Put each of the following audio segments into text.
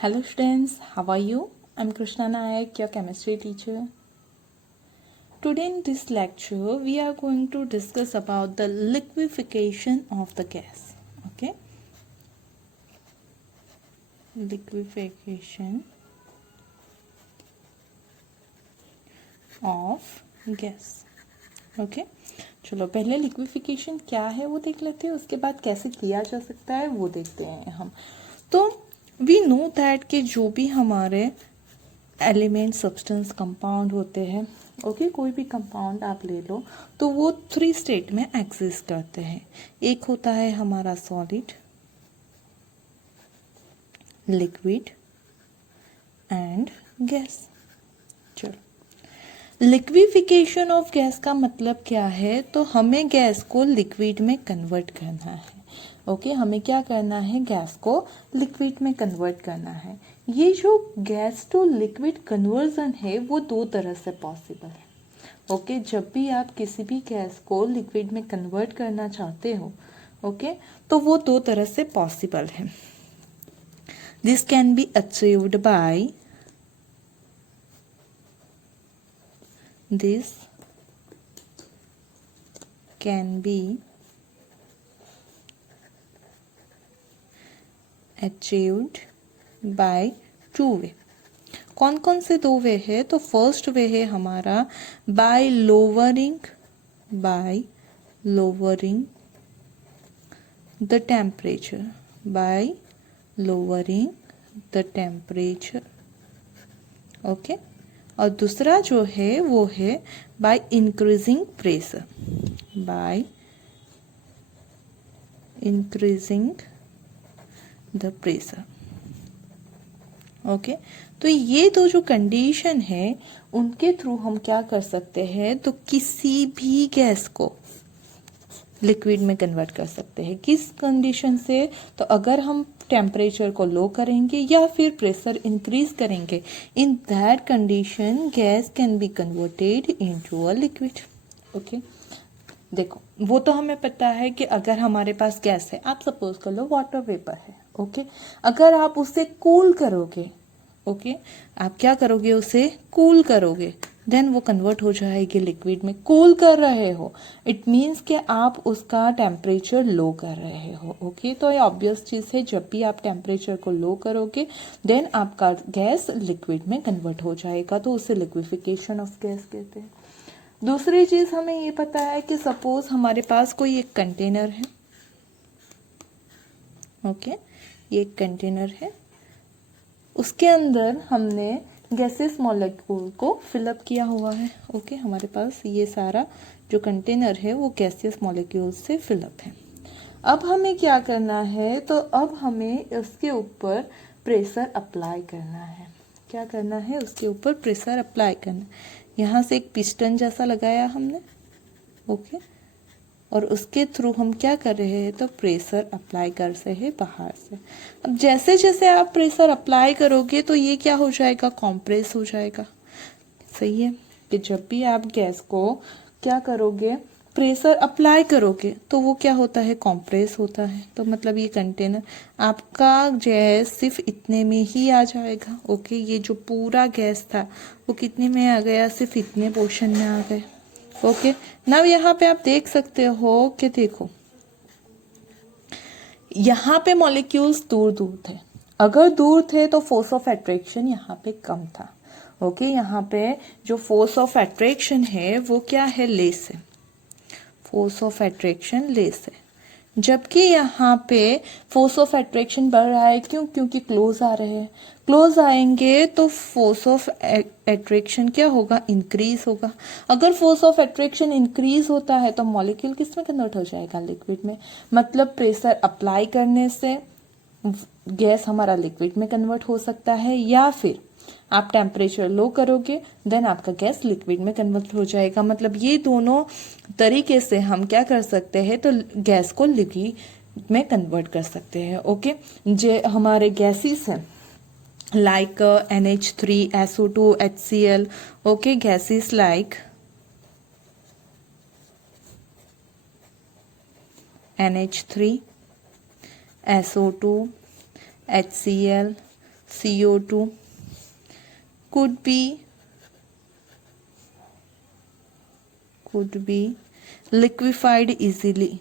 Hello students, how are you? I'm Krishna Nayak, your chemistry teacher. Today in this lecture, we are going to discuss about the liquefaction of the gas. Okay? Liquefaction of gas. Okay चलो पहले liquefaction क्या है वो देख लेते हैं, उसके बाद कैसे किया जा सकता है वो देखते हैं हम। तो वी नो दैट कि जो भी हमारे एलिमेंट सब्सटेंस कंपाउंड होते हैं, ओके कोई भी कंपाउंड आप ले लो तो वो 3 स्टेट में एग्जिस्ट करते हैं। एक होता है हमारा सॉलिड, लिक्विड एंड गैस। चलो लिक्विफिकेशन ऑफ गैस का मतलब क्या है, तो हमें गैस को लिक्विड में कन्वर्ट करना है। ओके हमें क्या करना है, गैस को लिक्विड में कन्वर्ट करना है। ये जो गैस टू लिक्विड कन्वर्जन है वो 2 तरह से पॉसिबल है। ओके जब भी आप किसी भी गैस को लिक्विड में कन्वर्ट करना चाहते हो, ओके तो वो 2 तरह से पॉसिबल है। This can be achieved by this can be achieved by 2 वे। कौन कौन से 2 वे है, तो फर्स्ट वे है हमारा bye lowering the temperature, bye lowering the temperature. Okay और दूसरा जो है वो है by increasing pressure, by increasing the pressure. Okay तो ये 2 जो कंडीशन है उनके थ्रू हम क्या कर सकते हैं, तो किसी भी गैस को लिक्विड में कन्वर्ट कर सकते हैं। किस कंडीशन से, तो अगर हम टेम्परेचर को लो करेंगे या फिर प्रेशर इंक्रीज करेंगे, in that condition gas can be converted into a liquid. Okay देखो वो तो हमें पता है कि अगर हमारे पास गैस है, आप सपोज कर लो वाटर वेपर है, ओके अगर आप उसे कूल करोगे, ओके आप क्या करोगे, उसे कूल करोगे, देन वो कन्वर्ट हो जाएगी लिक्विड में। कूल कर रहे हो इट मीन्स कि आप उसका टेम्परेचर लो कर रहे हो। ओके तो ये ऑब्वियस चीज़ है, जब भी आप टेम्परेचर को लो करोगे देन आपका गैस लिक्विड में कन्वर्ट हो जाएगा, तो उसे लिक्विफिकेशन ऑफ गैस कहते हैं। दूसरी चीज़ हमें ये पता है कि सपोज हमारे पास कोई एक कंटेनर है, ओके ये एक कंटेनर है, उसके अंदर हमने गैसेस मॉलिक्यूल को फिलअप किया हुआ है। ओके हमारे पास ये सारा जो कंटेनर है वो गैसियस मॉलिक्यूल से फिलअप है। अब हमें क्या करना है, तो अब हमें उसके ऊपर प्रेशर अप्लाई करना है। क्या करना है, उसके ऊपर प्रेशर अप्लाई करना है। यहाँ से एक पिस्टन जैसा लगाया हमने, ओके और उसके थ्रू हम क्या कर रहे हैं, तो प्रेशर अप्लाई कर रहे हैं बाहर से। अब जैसे जैसे आप प्रेशर अप्लाई करोगे तो ये क्या हो जाएगा, कॉम्प्रेस हो जाएगा। सही है कि जब भी आप गैस को क्या करोगे, प्रेशर अप्लाई करोगे तो वो क्या होता है, कॉम्प्रेस होता है। तो मतलब ये कंटेनर आपका गैस सिर्फ इतने में ही आ जाएगा। ओके ये जो पूरा गैस था वो कितने में आ गया, सिर्फ इतने पोर्शन में आ गए। ओके नाउ यहाँ पे आप देख सकते हो कि देखो यहाँ पे मॉलिक्यूल्स दूर दूर थे, अगर दूर थे तो फोर्स ऑफ अट्रैक्शन यहाँ पे कम था। ओके यहाँ पे जो फोर्स ऑफ अट्रैक्शन है वो क्या है, लेस है, फोर्स ऑफ अट्रैक्शन लेस है। जबकि यहाँ पे फोर्स ऑफ अट्रैक्शन बढ़ रहा है, क्यों, क्योंकि क्लोज आ रहे हैं। क्लोज आएंगे तो फोर्स ऑफ अट्रैक्शन क्या होगा, इंक्रीज होगा। अगर फोर्स ऑफ अट्रैक्शन इंक्रीज होता है तो मॉलिक्यूल किस में कन्वर्ट हो जाएगा, लिक्विड में। मतलब प्रेशर अप्लाई करने से गैस हमारा लिक्विड में कन्वर्ट हो सकता है, या फिर आप टेम्परेचर लो करोगे देन आपका गैस लिक्विड में कन्वर्ट हो जाएगा। मतलब ये दोनों तरीके से हम क्या कर सकते हैं, तो गैस को लिक्विड में कन्वर्ट कर सकते हैं। ओके जो हमारे गैसेस हैं like NH3, SO2, HCl, okay gases like NH3, SO2, HCl, CO2 could be liquefied easily,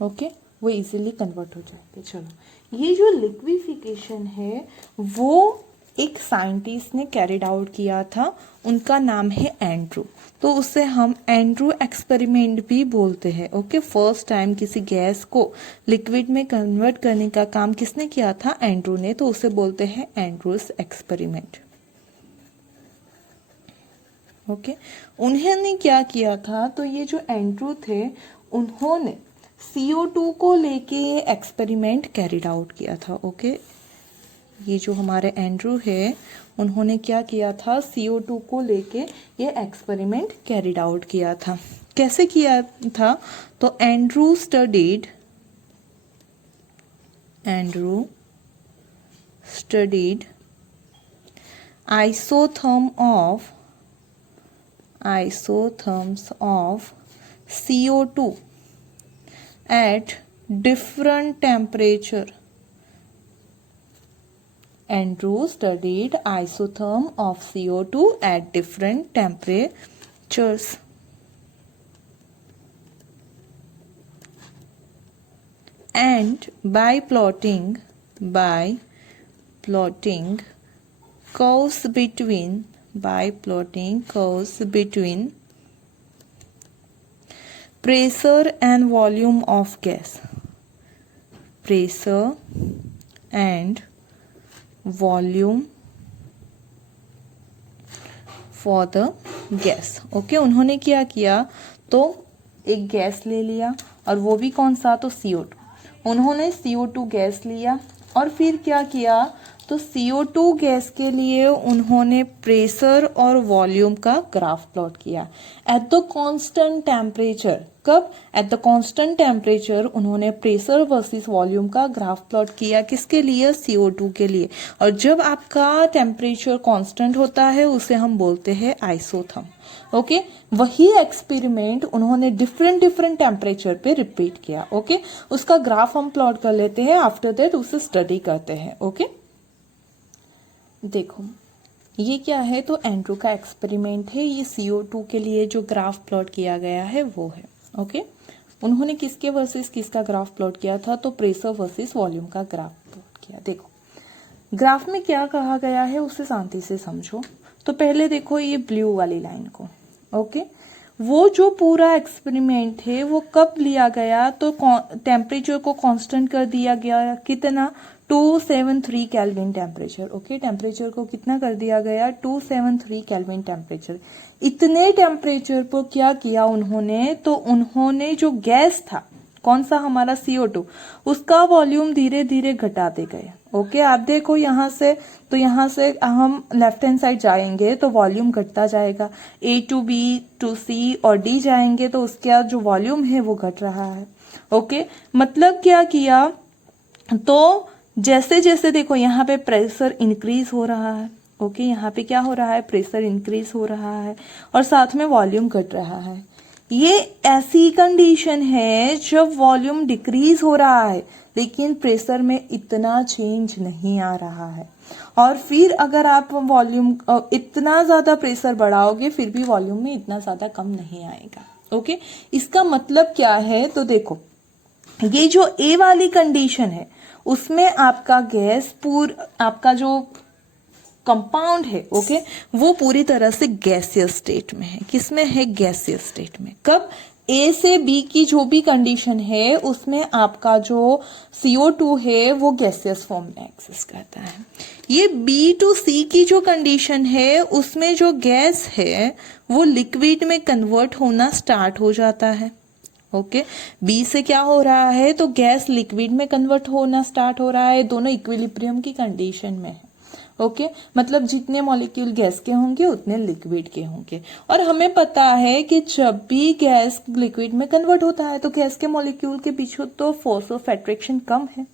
okay, वो इजीली कन्वर्ट हो जाएंगे। चलो, ये जो लिक्विफिकेशन है वो एक साइंटिस्ट ने कैरिड आउट किया था, उनका नाम है एंड्रू। तो उसे हम एंड्रू एक्सपेरिमेंट भी बोलते हैं। ओके, फर्स्ट टाइम किसी गैस को लिक्विड में कन्वर्ट करने का काम किसने किया था? एंड्रू ने। तो उसे बोलते हैं एंड्रूस एक्सपेरिमेंट। ओके, उन्होंने क्या किया था? तो ये जो एंड्रू थे उन्होंने CO2 को लेके एक्सपेरिमेंट कैरिड आउट किया था। ओके, ये जो हमारे एंड्रू है उन्होंने क्या किया था? CO2 को लेके ये एक्सपेरिमेंट कैरिड आउट किया था। कैसे किया था? तो Andrew studied isotherms of CO2 at different temperature. Andrew studied isotherm of CO2 at different temperatures. And by plotting curves between pressure and volume of gas, pressure and volume for the gas. Okay, उन्होंने क्या किया? तो एक gas ले लिया और वो भी कौन सा? तो CO2। उन्होंने CO2 गैस लिया और फिर क्या किया? तो CO2 गैस के लिए उन्होंने प्रेशर और वॉल्यूम का ग्राफ प्लॉट किया एट द कांस्टेंट टेम्परेचर। कब? एट द कांस्टेंट टेम्परेचर उन्होंने प्रेशर वर्सेस वॉल्यूम का ग्राफ प्लॉट किया। किसके लिए? CO2 के लिए। और जब आपका टेम्परेचर कांस्टेंट होता है उसे हम बोलते हैं आइसोथर्म। ओके, वही एक्सपेरिमेंट उन्होंने डिफरेंट टेम्परेचर पे रिपीट किया। ओके, उसका ग्राफ हम प्लॉट कर लेते हैं, आफ्टर दैट उसे स्टडी करते हैं। ओके, देखो ये क्या है? तो एंड्रू का एक्सपेरिमेंट है। ये CO2 के लिए जो ग्राफ प्लॉट किया गया है वो है। ओके, उन्होंने किसके वर्सेस किसका ग्राफ प्लॉट किया था? तो प्रेशर वर्सेस वॉल्यूम का ग्राफ प्लॉट किया। देखो ग्राफ में क्या कहा गया है उसे शांति से समझो। तो पहले देखो ये ब्लू वाली लाइन को। ओके, वो जो पूरा एक्सपेरिमेंट है वो कब लिया गया? तो टेम्परेचर को कांस्टेंट कर दिया गया। कितना? 273 केल्विन टेम्परेचर। ओके, टेम्परेचर को कितना कर दिया गया? 273 केल्विन टेम्परेचर। इतने टेम्परेचर पर क्या किया उन्होंने? तो उन्होंने जो गैस था कौन सा? हमारा CO2, उसका वॉल्यूम धीरे धीरे घटाते गए। ओके, आप देखो यहाँ से, तो यहाँ से हम लेफ्ट हैंड साइड जाएंगे तो वॉल्यूम घटता जाएगा। A to B to C और D जाएंगे तो उसका जो वॉल्यूम है वो घट रहा है। ओके, मतलब क्या किया? तो जैसे जैसे देखो यहाँ पे प्रेशर इंक्रीज हो रहा है। ओके, यहाँ पे क्या हो रहा है? प्रेशर इंक्रीज हो रहा है और साथ में वॉल्यूम घट रहा है। ये ऐसी कंडीशन है जब वॉल्यूम डिक्रीज हो रहा है लेकिन प्रेशर में इतना चेंज नहीं आ रहा है। और फिर अगर आप वॉल्यूम इतना ज्यादा प्रेशर बढ़ाओगे फिर भी वॉल्यूम में इतना ज्यादा कम नहीं आएगा। ओके, इसका मतलब क्या है? तो देखो ये जो ए वाली कंडीशन है उसमें आपका गैस आपका जो कंपाउंड है, ओके, वो पूरी तरह से गैसियस स्टेट में है। किसमें है? गैसियस स्टेट में। कब? A से B की जो भी कंडीशन है उसमें आपका जो CO2 है वो गैसियस फॉर्म में एक्सिस्ट करता है। ये B to C की जो कंडीशन है उसमें जो गैस है वो लिक्विड में कन्वर्ट होना स्टार्ट हो जाता है। ओके, B से क्या हो रहा है? तो गैस लिक्विड में कन्वर्ट होना स्टार्ट हो रहा है। दोनों इक्विलिब्रियम की कंडीशन में है। ओके, मतलब जितने मॉलिक्यूल गैस के होंगे उतने लिक्विड के होंगे। और हमें पता है कि जब भी गैस लिक्विड में कन्वर्ट होता है तो गैस के मॉलिक्यूल के पीछे तो फोर्स ऑफ अट्रैक्शन कम है।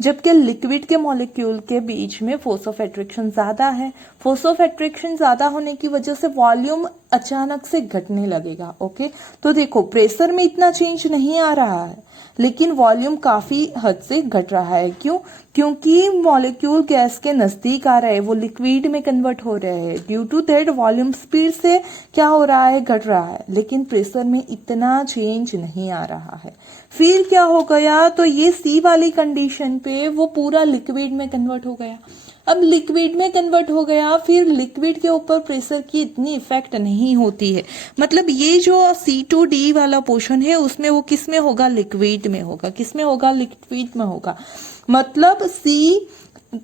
जबकि लिक्विड के मॉलिक्यूल के बीच में फोर्स ऑफ अट्रैक्शन ज्यादा है। फोर्स ऑफ अट्रैक्शन ज्यादा होने की वजह से वॉल्यूम अचानक से घटने लगेगा। ओके, तो देखो प्रेशर में इतना चेंज नहीं आ रहा है, लेकिन वॉल्यूम काफी हद से घट रहा है। क्यों? क्योंकि मॉलिक्यूल गैस के नजदीक आ रहा है, वो लिक्विड में कन्वर्ट हो रहे हैं। Due to that volume speed से क्या हो रहा है, घट रहा है, लेकिन प्रेशर में इतना चेंज नहीं आ रहा है। फिर क्या हो गया, तो ये सी वाली कंडीशन पे वो पूरा लिक्विड में कन्वर्ट हो गया। अब लिक्विड में कन्वर्ट हो गया, फिर लिक्विड के ऊपर प्रेशर की इतनी इफेक्ट नहीं होती है। मतलब ये जो C2D वाला पोर्शन है उसमें वो किस में होगा, लिक्विड में होगा। किस में होगा, लिक्विड में होगा। मतलब सी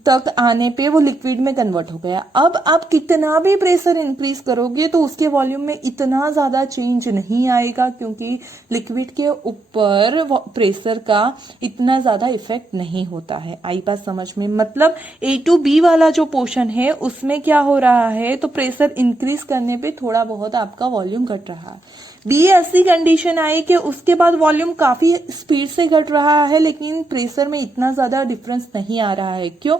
तक आने पे वो लिक्विड में कन्वर्ट हो गया। अब आप कितना भी प्रेशर इंक्रीज करोगे तो उसके वॉल्यूम में इतना ज्यादा चेंज नहीं आएगा, क्योंकि लिक्विड के ऊपर प्रेशर का इतना ज्यादा इफेक्ट नहीं होता है। आई बात समझ में? मतलब A to B वाला जो पोर्शन है उसमें क्या हो रहा है, तो प्रेशर इंक्रीज करने पे थोड़ा बहुत आपका वॉल्यूम घट रहा है। बी ऐसी कंडीशन आई कि उसके बाद वॉल्यूम काफी स्पीड से घट रहा है, लेकिन प्रेशर में इतना ज्यादा डिफरेंस नहीं आ रहा है। क्यों?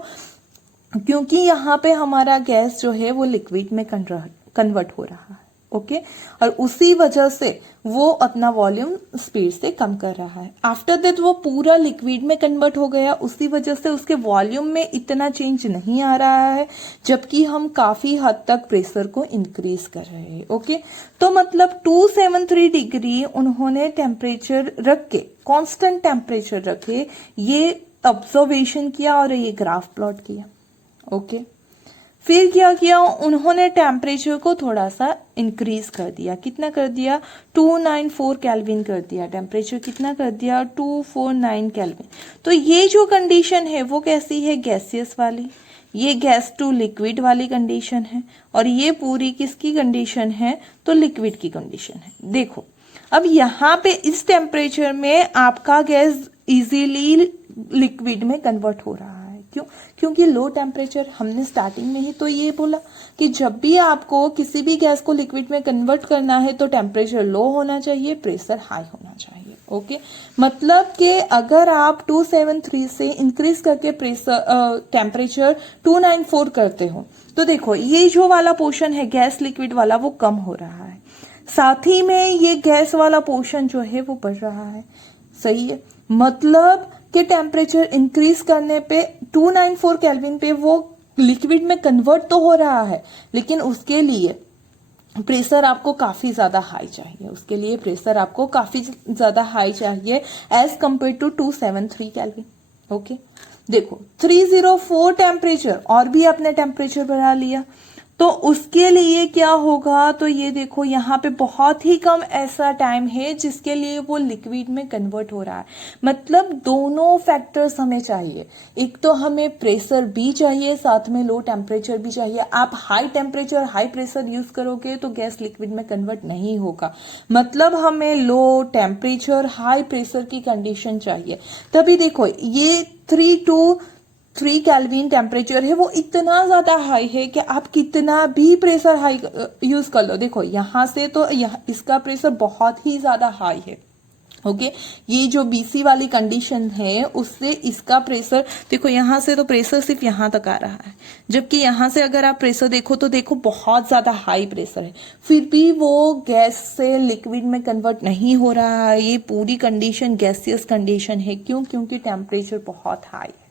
क्योंकि यहाँ पे हमारा गैस जो है वो लिक्विड में कन्वर्ट हो रहा है। ओके, और उसी वजह से वो अपना वॉल्यूम स्पीड से कम कर रहा है। आफ्टर दैट वो पूरा लिक्विड में कन्वर्ट हो गया, उसी वजह से उसके वॉल्यूम में इतना चेंज नहीं आ रहा है, जबकि हम काफी हद तक प्रेशर को इंक्रीज कर रहे हैं। ओके, तो मतलब 273 डिग्री उन्होंने टेम्परेचर रख के, कांस्टेंट टेम्परेचर रखे, ये ऑब्जर्वेशन किया और ये ग्राफ प्लॉट किया। ओके, फिर क्या किया, उन्होंने टेम्परेचर को थोड़ा सा इंक्रीज कर दिया। कितना कर दिया, 294 केल्विन कर दिया। टेम्परेचर कितना कर दिया, 249 केल्विन। तो ये जो कंडीशन है वो कैसी है, गैसियस वाली। ये गैस टू लिक्विड वाली कंडीशन है, और ये पूरी किसकी कंडीशन है, तो लिक्विड की कंडीशन है। देखो अब यहाँ पे इस टेम्परेचर में आपका गैस इजीली लिक्विड में कन्वर्ट हो रहा है। क्यों? क्योंकि लो टेम्परेचर, हमने स्टार्टिंग में ही तो ये बोला कि जब भी आपको किसी भी गैस को लिक्विड में कन्वर्ट करना है तो टेम्परेचर लो होना चाहिए, प्रेशर हाई होना चाहिए। ओके, मतलब कि अगर आप 273 से इंक्रीज करके प्रेशर टेम्परेचर 294 करते हो, तो देखो ये जो वाला पोर्शन है गैस लिक्विड वाला वो कम हो रहा है, साथ ही में ये गैस वाला पोर्शन जो है वो बढ़ रहा है। सही है, मतलब कि टेम्परेचर इंक्रीज करने पे 294 केल्विन पे वो लिक्विड में कन्वर्ट तो हो रहा है, लेकिन उसके लिए प्रेशर आपको काफी ज्यादा हाई चाहिए। उसके लिए प्रेशर आपको काफी ज्यादा हाई चाहिए as compared to 273 kelvin. Okay, देखो 304 टेम्परेचर और भी आपने टेम्परेचर बढ़ा लिया, तो उसके लिए क्या होगा, तो ये देखो यहाँ पे बहुत ही कम ऐसा टाइम है जिसके लिए वो लिक्विड में कन्वर्ट हो रहा है। मतलब दोनों फैक्टर्स हमें चाहिए, एक तो हमें प्रेशर भी चाहिए, साथ में लो टेम्परेचर भी चाहिए। आप high temperature high pressure use करोगे तो गैस लिक्विड में कन्वर्ट नहीं होगा। मतलब हमें लो टेम्परेचर हाई प्रेशर की कंडीशन चाहिए। तभी देखो ये 3 केल्विन टेम्परेचर है, वो इतना ज्यादा हाई है कि आप कितना भी प्रेशर हाई यूज कर लो। देखो यहां से तो इसका प्रेशर बहुत ही ज्यादा हाई है। ओके, ये जो BC वाली कंडीशन है उससे इसका प्रेशर देखो, यहां से तो प्रेशर सिर्फ यहां तक आ रहा है, जबकि यहां से अगर आप प्रेशर देखो तो देखो बहुत ज्यादा हाई प्रेशर है, फिर भी वो गैस से लिक्विड में कन्वर्ट नहीं हो रहा है। ये पूरी कंडीशन गैसियस कंडीशन है। क्यों? क्योंकि टेम्परेचर बहुत हाई है।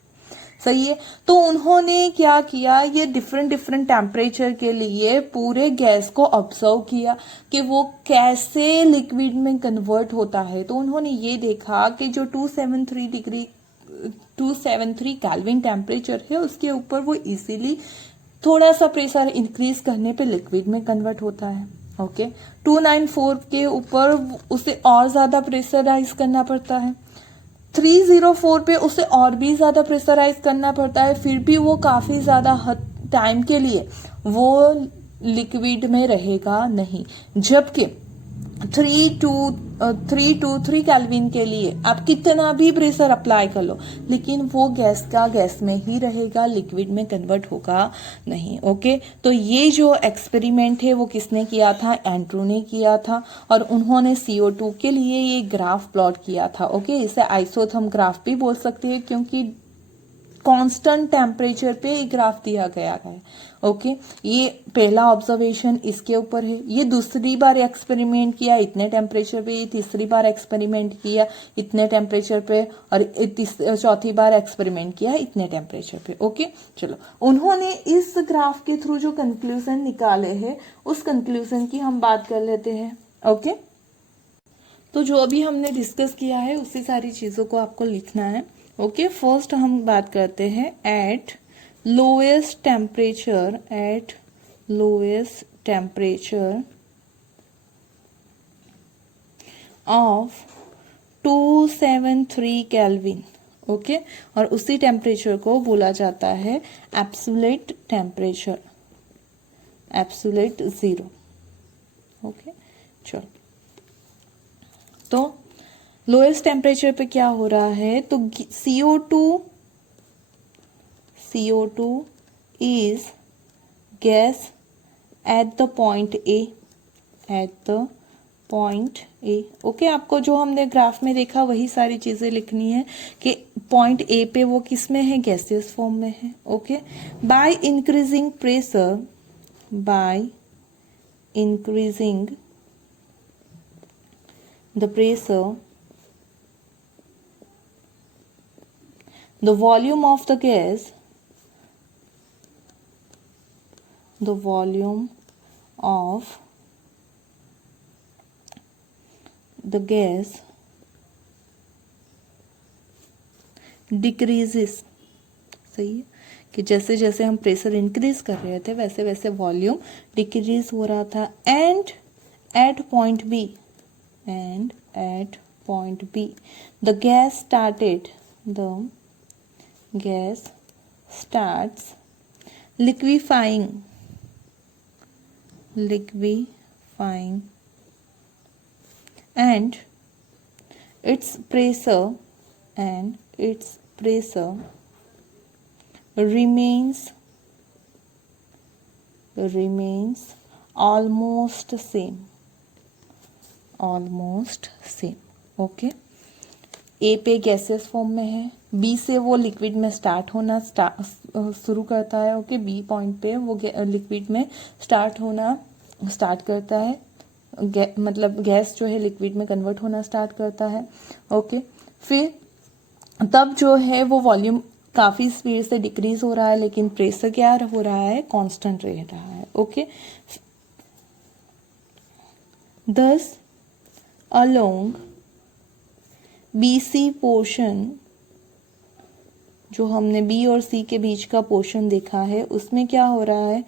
सही है, तो उन्होंने क्या किया, ये डिफरेंट टेम्परेचर के लिए पूरे गैस को ऑब्जर्व किया कि वो कैसे लिक्विड में कन्वर्ट होता है। तो उन्होंने ये देखा कि जो 273 केल्विन टेम्परेचर है उसके ऊपर वो इजीली थोड़ा सा प्रेशर इंक्रीज करने पे लिक्विड में कन्वर्ट होता है। ओके, 294 के ऊपर उसे और ज्यादा प्रेशराइज करना पड़ता है, 304 पे उसे और भी ज्यादा प्रेशराइज करना पड़ता है, फिर भी वो काफी ज्यादा टाइम के लिए वो लिक्विड में रहेगा नहीं। जबकि 323 केल्विन के लिए आप कितना भी प्रेशर अप्लाई कर लो, लेकिन वो गैस में ही रहेगा, लिक्विड में कन्वर्ट होगा नहीं। ओके, तो ये जो एक्सपेरिमेंट है वो किसने किया था, एंड्रू ने किया था, और उन्होंने CO2 के लिए ये ग्राफ प्लॉट किया था। ओके, इसे आइसोथर्म ग्राफ भी बोल सकते हैं, क्योंकि कांस्टेंट टेम्परेचर पे ये ग्राफ दिया गया है। ओके, ये पहला ऑब्जर्वेशन इसके ऊपर है। ये दूसरी बार एक्सपेरिमेंट किया इतने टेम्परेचर पे, ये तीसरी बार एक्सपेरिमेंट किया इतने टेम्परेचर पे, और चौथी बार एक्सपेरिमेंट किया इतने टेम्परेचर पे। ओके, चलो, उन्होंने इस ग्राफ के थ्रू जो कंक्लूजन निकाले हैं उस कंक्लूजन की हम बात कर लेते हैं। ओके, तो जो अभी हमने डिस्कस किया है उसी सारी चीजों को आपको लिखना है। ओके, फर्स्ट हम बात करते हैं eight lowest temperature, eight lowest temperature of 273 kelvin. Okay, और उसी टेम्परेचर को बोला जाता है absolute temperature, absolute zero. Okay, चलो, तो लोएस्ट टेम्परेचर पे क्या हो रहा है, तो CO2 is gas at the point A, at the point A. Okay, आपको जो हमने ग्राफ में देखा वही सारी चीजें लिखनी है कि पॉइंट ए पे वो किस में है, गैसियस फॉर्म में है। Okay, by increasing pressure, by increasing the pressure, the volume of the gas, the volume of the gas decreases। सही है कि जैसे जैसे हम प्रेशर इंक्रीज कर रहे थे वैसे वैसे वॉल्यूम डिक्रीज हो रहा था। And at point B, and at point B the gas starts liquefying, and its pressure remains almost same. Okay, A पे गैसियस फॉर्म में है, बी से वो लिक्विड में स्टार्ट होना शुरू करता है। ओके, बी पॉइंट पे वो लिक्विड में स्टार्ट करता है, मतलब गैस जो है लिक्विड में कन्वर्ट होना स्टार्ट करता है। ओके, फिर तब जो है वो वॉल्यूम काफी स्पीड से डिक्रीज हो रहा है, लेकिन प्रेशर क्या हो रहा है, कांस्टेंट रह रहा है। Okay, thus along BC portion, जो हमने बी और सी के बीच का पोर्शन देखा है उसमें क्या हो रहा है,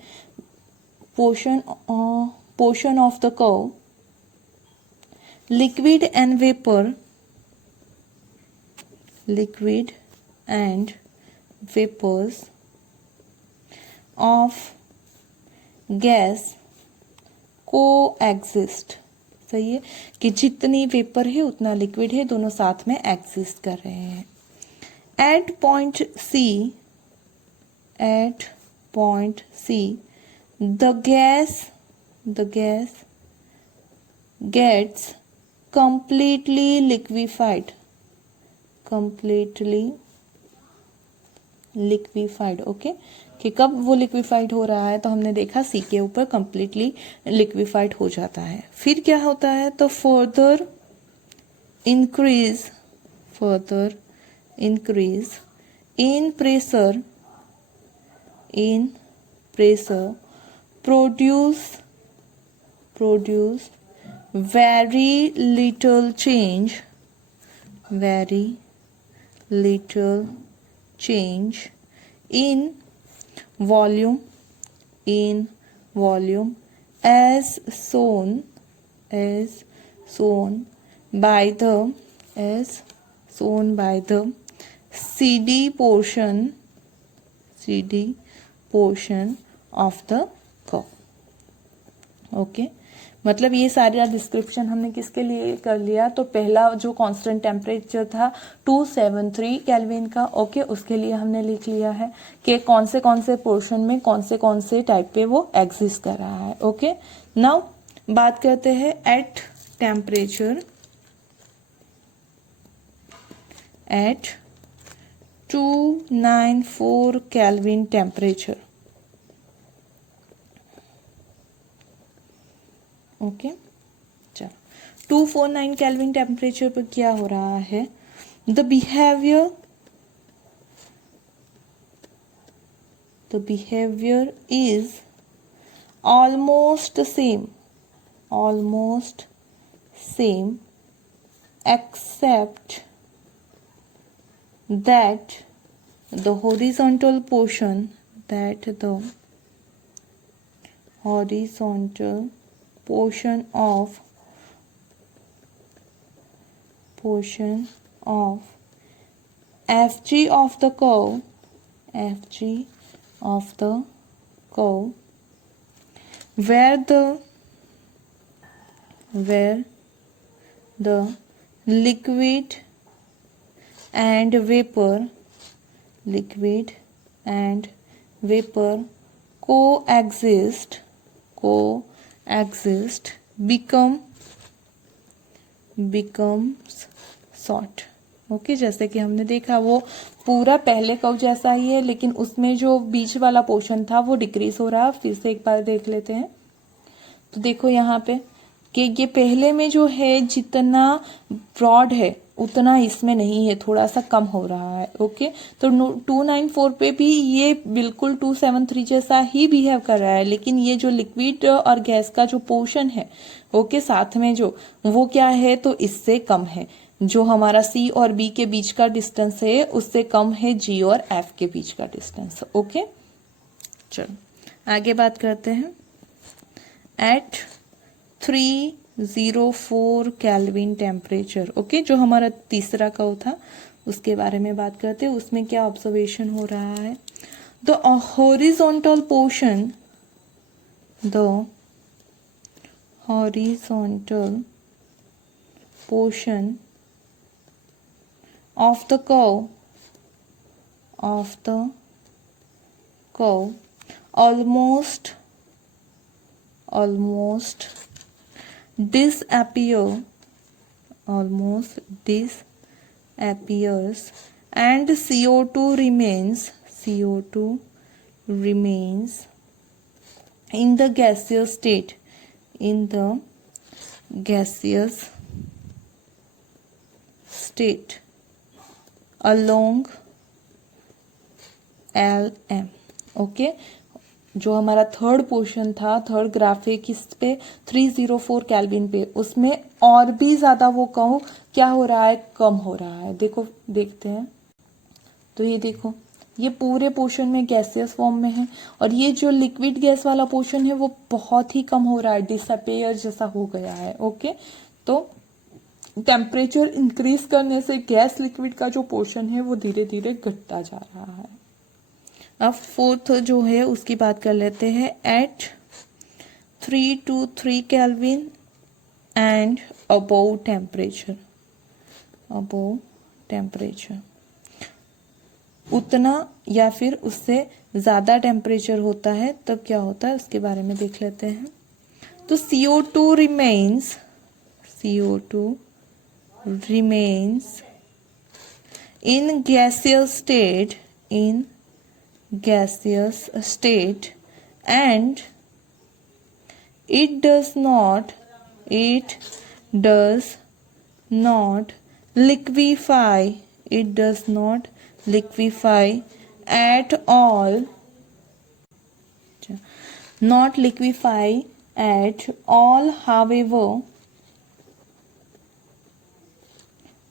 portion of the curve, liquid and vapours of gas coexist. सही है कि जितनी वेपर है उतना लिक्विड है, दोनों साथ में एग्जिस्ट कर रहे हैं। At point C the gas gets completely liquefied। Okay, कि कब वो लिक्विफाइड हो रहा है, तो हमने देखा सी के ऊपर कंप्लीटली लिक्विफाइड हो जाता है। फिर क्या होता है, तो further increase in pressure produce very little change in volume as shown by the CD portion of the curve। Okay, मतलब ये सारा डिस्क्रिप्शन हमने किसके लिए कर लिया, तो पहला जो कांस्टेंट टेम्परेचर था 273 केल्विन का। ओके, उसके लिए हमने लिख लिया है कि कौन से पोर्शन में कौन से टाइप पे वो एग्जिस्ट कर रहा है। ओके, नाउ बात करते हैं एट 294 Kelvin temperature. ओके चलो 249 केल्विन टेम्परेचर पर क्या हो रहा है? The behaviour is almost same except that the horizontal portion of FG of the curve where the liquid and vapor coexist becomes short. Okay जैसे कि हमने देखा वो पूरा पहले कर्व जैसा ही है, लेकिन उसमें जो बीच वाला पोर्शन था वो डिक्रीज हो रहा है. फिर से एक बार देख लेते हैं. तो देखो यहाँ पे कि ये पहले में जो है जितना ब्रॉड है उतना इसमें नहीं है, थोड़ा सा कम हो रहा है. ओके तो 294 पे भी ये बिल्कुल 273 जैसा ही बिहेव कर रहा है, लेकिन ये जो लिक्विड और गैस का जो पोर्शन है ओके साथ में जो वो क्या है तो इससे कम है. जो हमारा C और B के बीच का डिस्टेंस है उससे कम है G और F के बीच का डिस्टेंस. ओके चलो आगे बात करते हैं. Eight 304 kelvin temperature. ओके जो हमारा तीसरा कर्व था उसके बारे में बात करते हैं. उसमें क्या ऑब्जर्वेशन हो रहा है? The horizontal portion of the curve almost disappears and CO2 remains in the gaseous state along LM. Okay जो हमारा थर्ड पोर्शन था, थर्ड ग्राफिक किस पे 304 केल्विन पे, उसमें और भी ज्यादा वो कहूँ क्या हो रहा है, कम हो रहा है. देखो देखते हैं. तो ये देखो ये पूरे पोर्शन में गैसियस फॉर्म में है और ये जो लिक्विड गैस वाला पोर्शन है वो बहुत ही कम हो रहा है, डिसअपेयर जैसा हो गया है. ओके तो टेम्परेचर इंक्रीज करने से गैस लिक्विड का जो पोर्शन है वो धीरे धीरे घटता जा रहा है. अब फोर्थ जो है उसकी बात कर लेते हैं. At 323 kelvin and above temperature उतना या फिर उससे ज्यादा टेम्परेचर होता है तब क्या होता है उसके बारे में देख लेते हैं. तो CO2 remains in gaseous state and it does not liquefy at all.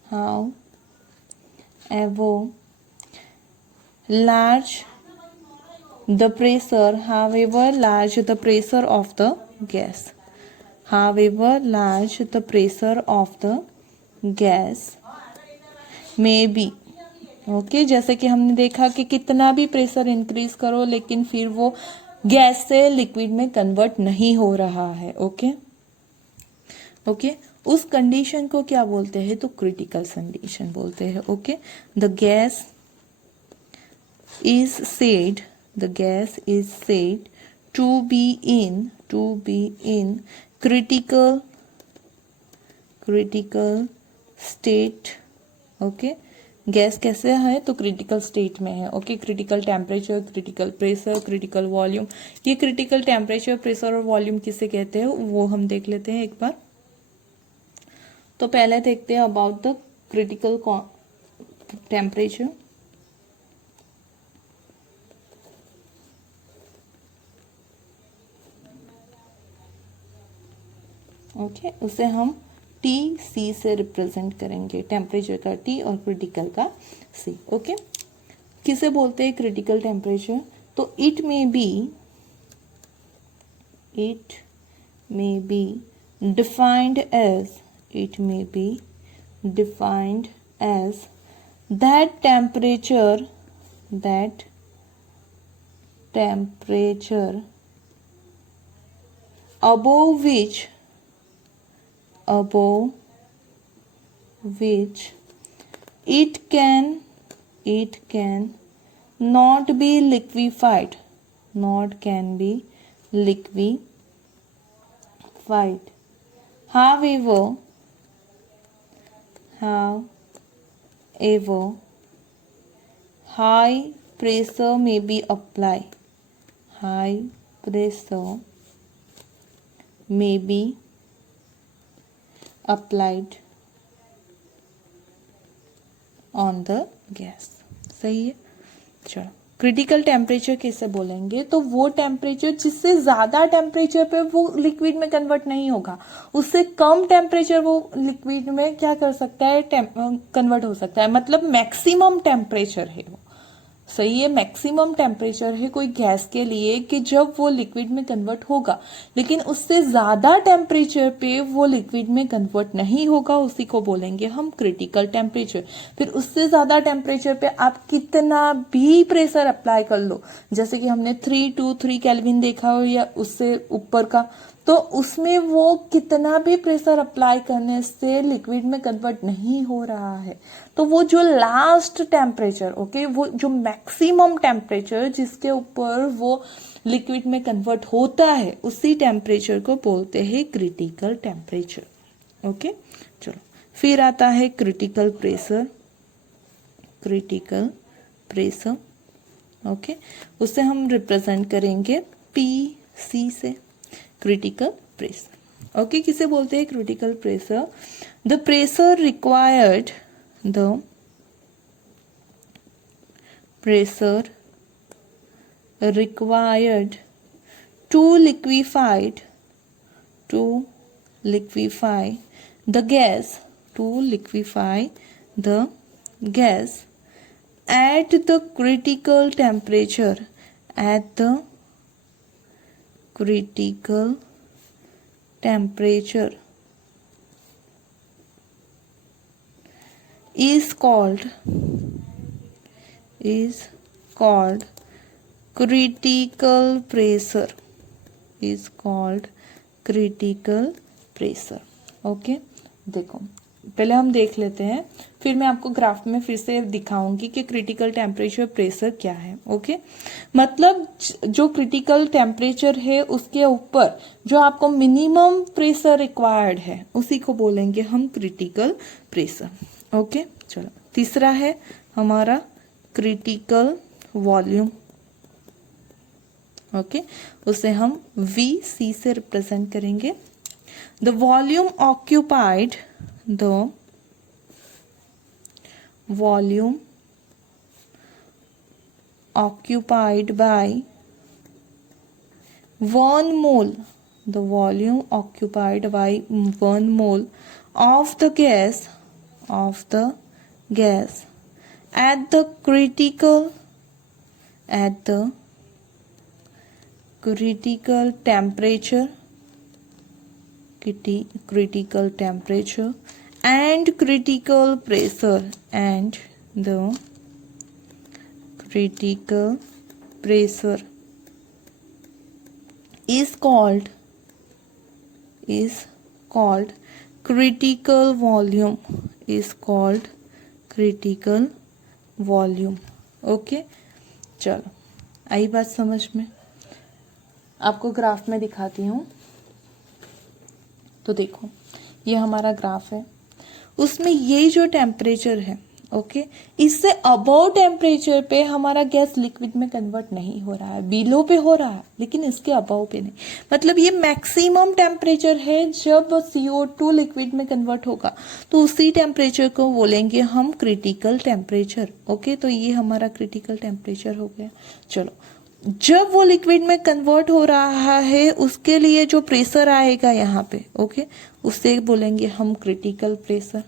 However large the pressure of the gas may be. Okay जैसे कि हमने देखा कि कितना भी प्रेशर इंक्रीज करो लेकिन फिर वो गैस से लिक्विड में कन्वर्ट नहीं हो रहा है. ओके उस कंडीशन को क्या बोलते हैं तो क्रिटिकल कंडीशन बोलते हैं. Okay the gas is said to be in critical state. Okay gas कैसे है तो क्रिटिकल स्टेट में है। Okay, critical temperature, critical pressure, critical volume. ये क्रिटिकल टेम्परेचर, प्रेशर और वॉल्यूम किसे कहते हैं वो हम देख लेते हैं एक बार। तो पहले देखते हैं about the critical temperature. Okay, उसे हम टी सी से रिप्रेजेंट करेंगे, टेम्परेचर का टी और क्रिटिकल का सी। ओके, किसे बोलते हैं क्रिटिकल टेम्परेचर? तो it may be defined as that temperature above which it can not be liquefied. However, high pressure may be applied. On the gas. सही है। चलो, क्रिटिकल टेम्परेचर कैसे बोलेंगे? तो वो टेम्परेचर जिससे ज्यादा टेम्परेचर पे वो लिक्विड में कन्वर्ट नहीं होगा, उससे कम टेम्परेचर वो लिक्विड में क्या कर सकता है, कन्वर्ट हो सकता है। मतलब मैक्सिमम टेम्परेचर है वो। सही है, मैक्सिमम टेम्परेचर है कोई गैस के लिए कि जब वो लिक्विड में कन्वर्ट होगा, लेकिन उससे ज्यादा टेम्परेचर पे वो लिक्विड में कन्वर्ट नहीं होगा, उसी को बोलेंगे हम क्रिटिकल टेम्परेचर। फिर उससे ज्यादा टेम्परेचर पे आप कितना भी प्रेशर अप्लाई कर लो, जैसे कि हमने 323 केल्विन देखा हो या उससे ऊपर का, तो उसमें वो कितना भी प्रेशर अप्लाई करने से लिक्विड में कन्वर्ट नहीं हो रहा है। तो वो जो लास्ट टेम्परेचर, ओके, वो जो मैक्सिमम टेम्परेचर जिसके ऊपर वो लिक्विड में कन्वर्ट होता है, उसी टेम्परेचर को बोलते हैं क्रिटिकल टेम्परेचर। ओके, चलो फिर आता है क्रिटिकल प्रेशर। ओके, उसे हम रिप्रेजेंट करेंगे पी से, क्रिटिकल प्रेशर। ओके, किसे बोलते हैं critical pressure? The pressure required to liquefy the gas at the critical temperature is called critical pressure। Okay, देखो पहले हम देख लेते हैं, फिर मैं आपको ग्राफ में फिर से दिखाऊंगी कि क्रिटिकल टेम्परेचर प्रेशर क्या है। ओके, मतलब जो क्रिटिकल टेम्परेचर है उसके ऊपर जो आपको मिनिमम प्रेशर रिक्वायर्ड है, उसी को बोलेंगे हम क्रिटिकल प्रेशर। ओके, चलो तीसरा है हमारा क्रिटिकल वॉल्यूम। ओके, उसे हम VC से रिप्रेजेंट करेंगे। The volume occupied by 1 mole of the gas at the critical temperature and critical pressure is called critical volume। Okay, चलो आई बात समझ में? आपको ग्राफ में दिखाती हूँ। तो देखो, ये हमारा ग्राफ है, उसमें ये जो टेम्परेचर है, ओके इससे अबव टेम्परेचर पे हमारा गैस लिक्विड में कन्वर्ट नहीं हो रहा है, बिलो पे हो रहा है लेकिन इसके अबव पे नहीं। मतलब ये मैक्सिमम टेम्परेचर है जब CO2 लिक्विड में कन्वर्ट होगा, तो उसी टेम्परेचर को बोलेंगे हम क्रिटिकल टेम्परेचर। ओके तो ये हमारा क्रिटिकल टेम्परेचर हो गया। चलो जब वो लिक्विड में कन्वर्ट हो रहा है उसके लिए जो प्रेशर आएगा यहाँ पे, ओके उससे बोलेंगे हम क्रिटिकल प्रेशर,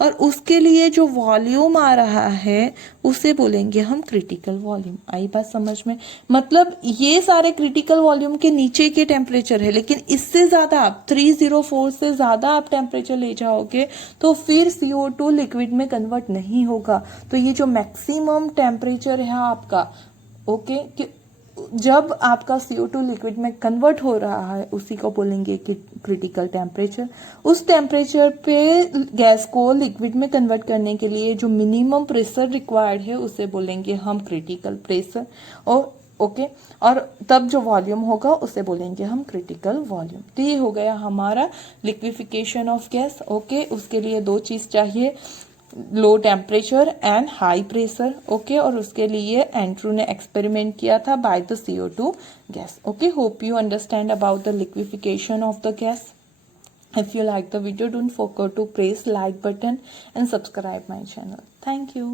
और उसके लिए जो वॉल्यूम आ रहा है उसे बोलेंगे हम क्रिटिकल वॉल्यूम। आई बात समझ में? मतलब ये सारे क्रिटिकल वॉल्यूम के नीचे के टेम्परेचर है, लेकिन इससे ज्यादा आप 304 से ज्यादा आप टेम्परेचर ले जाओगे तो फिर CO2 लिक्विड में कन्वर्ट नहीं होगा। तो ये जो मैक्सिमम टेम्परेचर है आपका, ओके कि जब आपका CO2 लिक्विड में कन्वर्ट हो रहा है उसी को बोलेंगे कि क्रिटिकल टेम्परेचर। उस टेम्परेचर पे गैस को लिक्विड में कन्वर्ट करने के लिए जो मिनिमम प्रेशर रिक्वायर्ड है उसे बोलेंगे हम क्रिटिकल प्रेशर। और ओके और तब जो वॉल्यूम होगा उसे बोलेंगे हम क्रिटिकल वॉल्यूम। तो ये हो गया हमारा लिक्विफिकेशन ऑफ गैस। ओके उसके लिए दो चीज चाहिए, low temperature and high pressure. Okay और उसके लिए एंड्रू ने एक्सपेरिमेंट किया था by the CO2 gas. Okay hope you understand about the liquefaction of the gas. If you like the video, don't forget to press like button and subscribe my channel. Thank you.